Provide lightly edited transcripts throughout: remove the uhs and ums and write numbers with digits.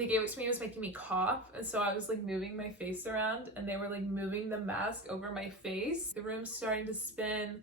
They gave it to me, it was making me cough, and so I was like moving my face around and they were like moving the mask over my face. The room's starting to spin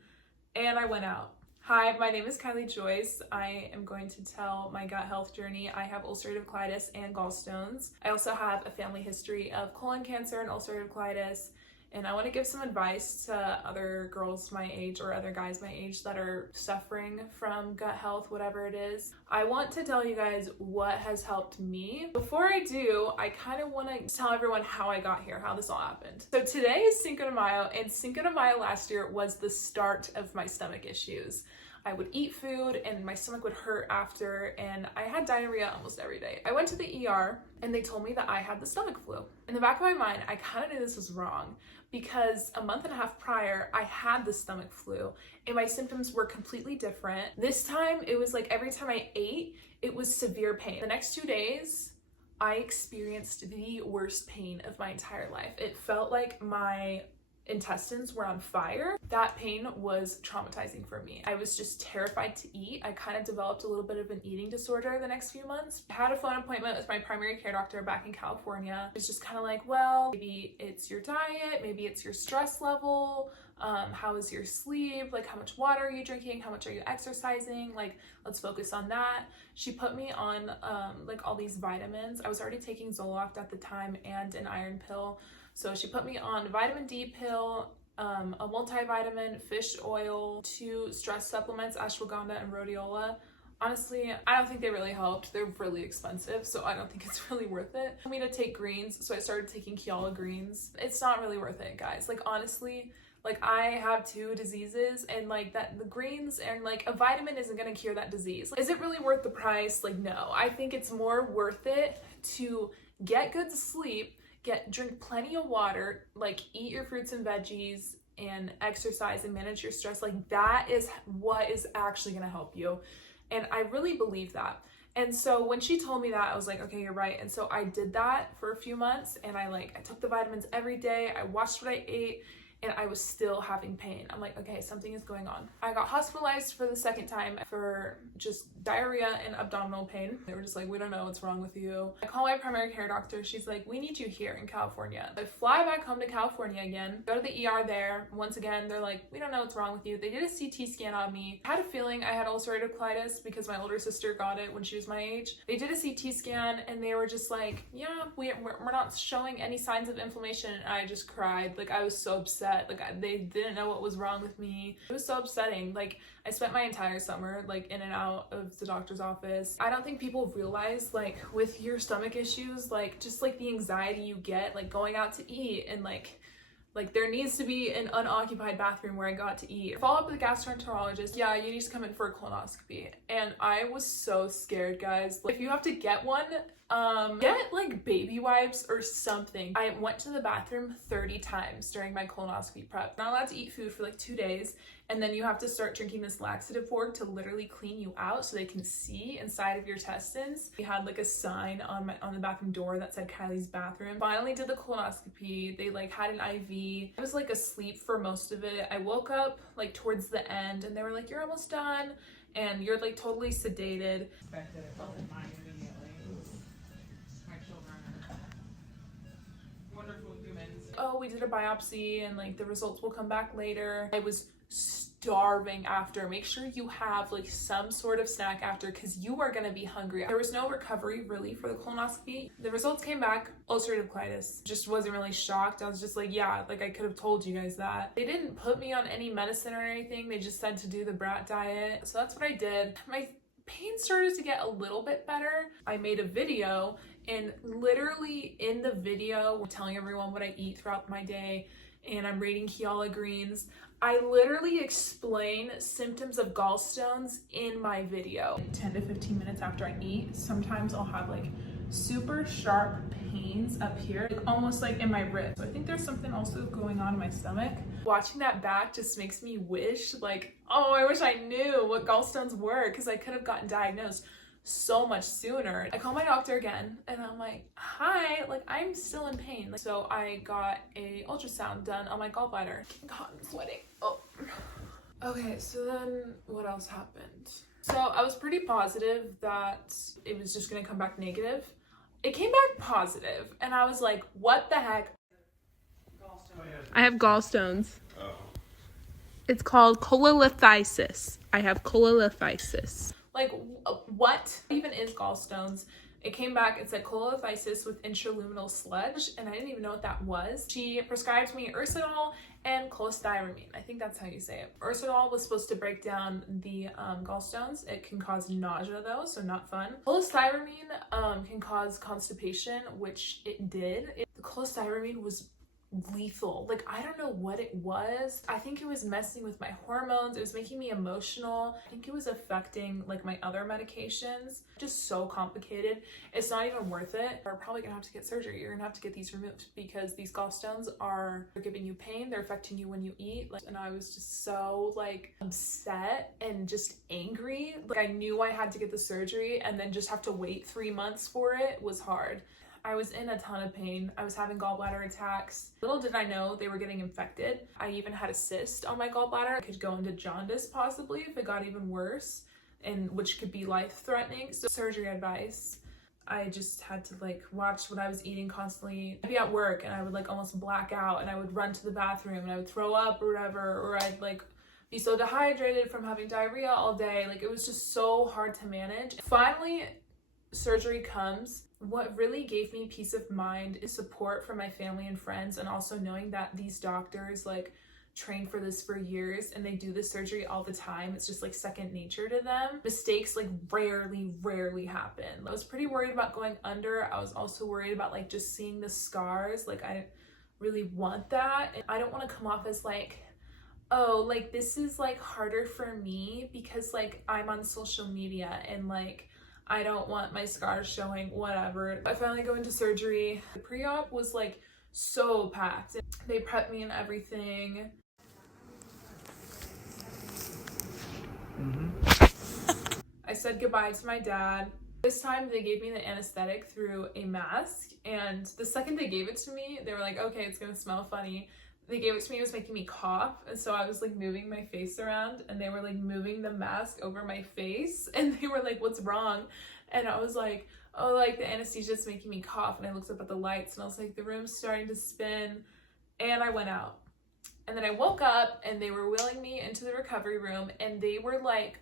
and I went out. Hi, my name is Kylie Joyce. I am going to tell my gut health journey. I have ulcerative colitis and gallstones. I also have a family history of colon cancer and ulcerative colitis. And I want to give some advice to other girls my age or other guys my age that are suffering from gut health, whatever it is. I want to tell you guys what has helped me. Before I do, I kind of want to tell everyone how I got here, how this all happened. So today is Cinco de Mayo, and Cinco de Mayo last year was the start of my stomach issues. I would eat food and my stomach would hurt after, and I had diarrhea almost every day. I went to the ER and they told me that I had the stomach flu. In the back of my mind, I kind of knew this was wrong because a month and a half prior, I had the stomach flu and my symptoms were completely different. This time, it was like every time I ate, it was severe pain. The next 2 days, I experienced the worst pain of my entire life. It felt like my intestines were on fire. That pain was traumatizing for me. I was just terrified to eat. I kind of developed a little bit of an eating disorder the next few months. I had a phone appointment with my primary care doctor back in California. It's just kind of like, well, maybe it's your diet, maybe it's your stress level, how is your sleep, like how much water are you drinking, how much are you exercising, like let's focus on that. She put me on like all these vitamins. I was already taking Zoloft at the time and an iron pill. So she put me on a vitamin D pill, a multivitamin, fish oil, 2 stress supplements, ashwagandha and rhodiola. Honestly, I don't think they really helped. They're really expensive, so I don't think it's really worth it. For me to take greens, so I started taking Kylie greens. It's not really worth it, guys. Like honestly, like I have 2 diseases and like that the greens and like a vitamin isn't gonna cure that disease. Is it really worth the price? Like no, I think it's more worth it to get good sleep, drink plenty of water, like eat your fruits and veggies and exercise and manage your stress. Like that is what is actually gonna help you. And I really believe that. And so when she told me that, I was like, okay, you're right. And so I did that for a few months and I took the vitamins every day. I watched what I ate and I was still having pain. I'm like, okay, something is going on. I got hospitalized for the second time for just diarrhea and abdominal pain. They were just like, we don't know what's wrong with you. I call my primary care doctor. She's like, we need you here in California. I fly back home to California again, go to the ER there. Once again, they're like, we don't know what's wrong with you. They did a CT scan on me. I had a feeling I had ulcerative colitis because my older sister got it when she was my age. They did a CT scan and they were just like, yeah, we're not showing any signs of inflammation. And I just cried. Like I was so upset. Like they didn't know what was wrong with me. It was so upsetting. Like I spent my entire summer like in and out of the doctor's office. I don't think people realize like with your stomach issues, like just like the anxiety you get like going out to eat and like there needs to be an unoccupied bathroom where I got to eat. Follow up with a gastroenterologist. Yeah, you need to come in for a colonoscopy. And I was so scared, guys. Like, if you have to get one, get like baby wipes or something. I went to the bathroom 30 times during my colonoscopy prep. Not allowed to eat food for like 2 days. And then you have to start drinking this laxative fork to literally clean you out so they can see inside of your intestines. We had like a sign on the bathroom door that said Kylie's bathroom. Finally did the colonoscopy. They like had an IV. I was like asleep for most of it. I woke up like towards the end and they were like, you're almost done and you're like totally sedated. Expected it wasn't mine immediately. My children are wonderful humans. Oh, we did a biopsy and like the results will come back later. I was starving after. Make sure you have like some sort of snack after because you are gonna be hungry. There was no recovery really for the colonoscopy. The results came back, ulcerative colitis. Just wasn't really shocked. I was just like, yeah, like I could have told you guys that. They didn't put me on any medicine or anything. They just said to do the brat diet. So that's what I did. My pain started to get a little bit better. I made a video and literally in the video, I'm telling everyone what I eat throughout my day and I'm rating Kylie greens. I literally explain symptoms of gallstones in my video. 10 to 15 minutes after I eat, sometimes I'll have like super sharp pains up here, like almost like in my ribs. So I think there's something also going on in my stomach. Watching that back just makes me wish like, oh, I wish I knew what gallstones were because I could have gotten diagnosed so much sooner. I call my doctor again and I'm like, hi, like I'm still in pain. So I got a ultrasound done on my gallbladder. God, I'm sweating. Oh. Okay, so then what else happened? So I was pretty positive that it was just gonna come back negative. It came back positive, and I was like, what the heck? Gallstone. I have gallstones. Oh. It's called cholelithiasis. I have cholelithiasis. Like, what even is gallstones? It came back, it said cholelithiasis with intraluminal sludge, and I didn't even know what that was. She prescribed me ursinol and clostridium. I think that's how you say it. Ursinol was supposed to break down the gallstones. It can cause nausea though, so not fun. Clostridium can cause constipation, which it did. The clostridium was lethal. Like, I don't know what it was. I think it was messing with my hormones. It was making me emotional. I think it was affecting like my other medications. Just so complicated. It's not even worth it. You're probably gonna have to get surgery. You're gonna have to get these removed because these gallstones they're giving you pain. They're affecting you when you eat. And I was just so like upset and just angry. Like, I knew I had to get the surgery, and then just have to wait 3 months for it was hard. I was in a ton of pain. I was having gallbladder attacks. Little did I know they were getting infected. I even had a cyst on my gallbladder. I could go into jaundice possibly if it got even worse, and which could be life-threatening. So surgery advice. I just had to like watch what I was eating constantly. I'd be at work and I would like almost black out, and I would run to the bathroom and I would throw up or whatever, or I'd like be so dehydrated from having diarrhea all day. Like, it was just so hard to manage. Finally, surgery comes. What really gave me peace of mind is support from my family and friends, and also knowing that these doctors like train for this for years and they do this surgery all the time. It's just like second nature to them. Mistakes like rarely happen. I was pretty worried about going under. I was also worried about like just seeing the scars. Like, I really want that. And I don't want to come off as like, oh, like this is like harder for me because like I'm on social media and like I don't want my scars showing, whatever. I finally go into surgery. The pre-op was like so packed. They prepped me and everything. I said goodbye to my dad. This time they gave me the anesthetic through a mask, and the second they gave it to me, they were like, okay, it's gonna smell funny. They gave it to me, it was making me cough, and so I was like moving my face around, and they were like moving the mask over my face, and they were like, what's wrong? And I was like, oh, like the anesthesia's making me cough. And I looked up at the lights and I was like, the room's starting to spin, and I went out. And then I woke up and they were wheeling me into the recovery room, and they were like,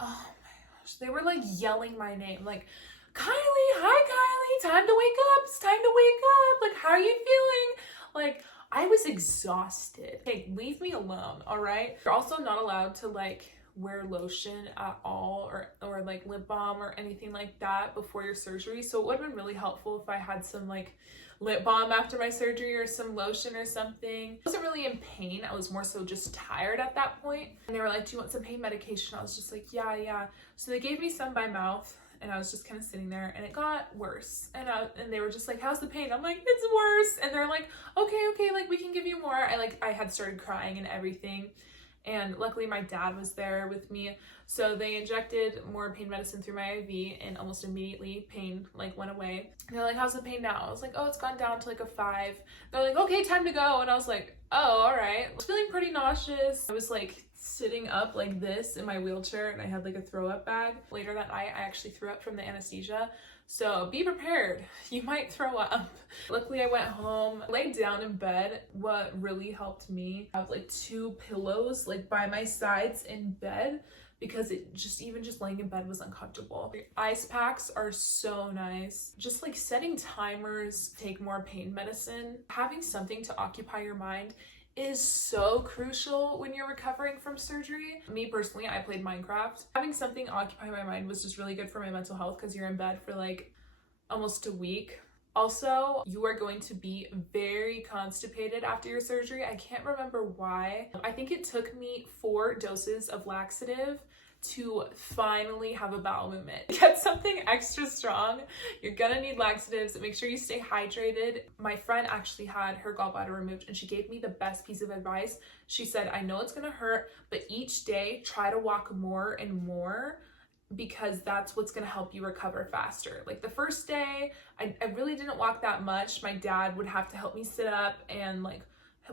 oh my gosh, they were like yelling my name, like, Kylie, hi Kylie, time to wake up, it's time to wake up, like, how are you feeling? Like, I was exhausted. Hey, leave me alone, all right? You're also not allowed to like wear lotion at all, or like lip balm or anything like that before your surgery. So it would have been really helpful if I had some like lip balm after my surgery or some lotion or something. I wasn't really in pain. I was more so just tired at that point. And they were like, do you want some pain medication? I was just like, yeah. So they gave me some by mouth, and I was just kind of sitting there, and it got worse. And they were just like, how's the pain? I'm like, it's worse. And they're like, okay, like we can give you more. I had started crying and everything. And luckily my dad was there with me. So they injected more pain medicine through my IV, and almost immediately pain like went away. And they're like, how's the pain now? I was like, oh, it's gone down to like a 5. They're like, okay, time to go. And I was like, oh, all right. I was feeling pretty nauseous. I was like sitting up like this in my wheelchair, and I had like a throw up bag. Later that night, I actually threw up from the anesthesia. So be prepared, you might throw up. Luckily I went home, laid down in bed. What really helped me, I have like 2 pillows like by my sides in bed, because it just laying in bed was uncomfortable. The ice packs are so nice. Just like setting timers, take more pain medicine, having something to occupy your mind is so crucial when you're recovering from surgery. Me personally, I played Minecraft. Having something occupy my mind was just really good for my mental health, because you're in bed for like almost a week. Also, you are going to be very constipated after your surgery. I can't remember why. I think it took me 4 doses of laxative to finally have a bowel movement. Get something extra strong. You're gonna need laxatives. Make sure you stay hydrated. My friend actually had her gallbladder removed, and she gave me the best piece of advice. She said, I know it's gonna hurt, but each day try to walk more and more, because that's what's gonna help you recover faster. Like the first day, I really didn't walk that much. My dad would have to help me sit up and like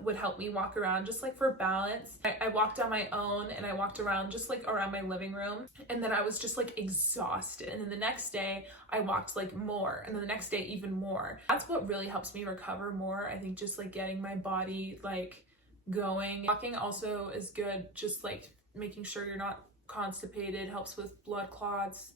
would help me walk around just like for balance. I walked on my own and I walked around just like around my living room, and then I was just like exhausted. And then the next day I walked like more, and then the next day even more. That's what really helps me recover more. I think just like getting my body like going. Walking also is good, just like making sure you're not constipated, helps with blood clots.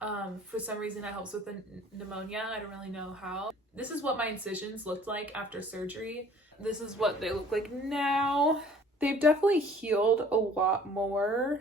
For some reason it helps with the pneumonia. I don't really know how. This is what my incisions looked like after surgery. This is what they look like now. They've definitely healed a lot more.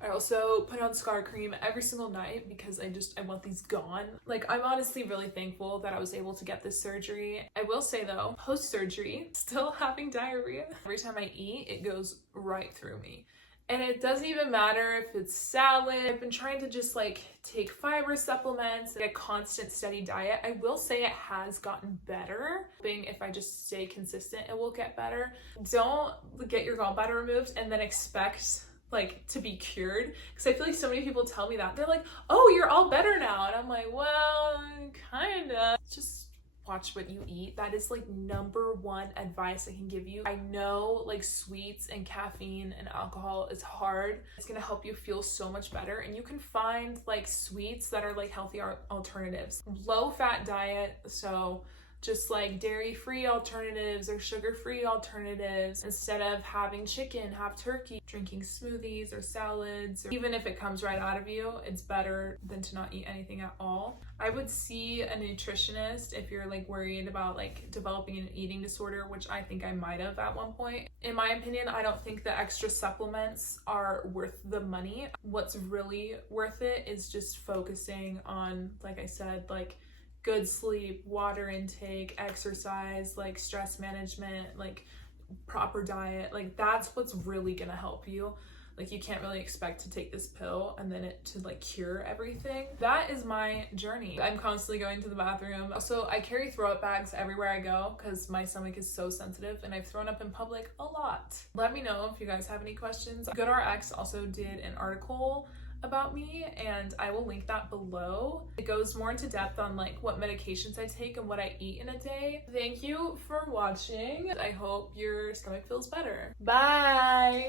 I also put on scar cream every single night because I want these gone. Like, I'm honestly really thankful that I was able to get this surgery. I will say though, post-surgery, still having diarrhea. Every time I eat, it goes right through me. And it doesn't even matter if it's salad. I've been trying to just like take fiber supplements, a constant steady diet. I will say it has gotten better. If I just stay consistent, it will get better. Don't get your gallbladder removed and then expect like to be cured, because I feel like so many people tell me that. They're like, oh, you're all better now. And I'm like, well, kinda. Just watch what you eat. That is like number one advice I can give you. I know like sweets and caffeine and alcohol is hard. It's gonna help you feel so much better, and you can find like sweets that are like healthy alternatives. Low fat diet, so just like dairy-free alternatives or sugar-free alternatives. Instead of having chicken, have turkey. Drinking smoothies or salads, or even if it comes right out of you, it's better than to not eat anything at all. I would see a nutritionist if you're like worried about like developing an eating disorder, which I think I might have at one point. In my opinion, I don't think the extra supplements are worth the money. What's really worth it is just focusing on, like I said, like good sleep, water intake, exercise, like stress management, like proper diet. Like that's what's really gonna help you. Like you can't really expect to take this pill and then it to like cure everything. That is my journey. I'm constantly going to the bathroom. Also, I carry throw up bags everywhere I go because my stomach is so sensitive, and I've thrown up in public a lot. Let me know if you guys have any questions. GoodRx also did an article about me, and I will link that below. It goes more into depth on like what medications I take and what I eat in a day. Thank you for watching. I hope your stomach feels better. Bye!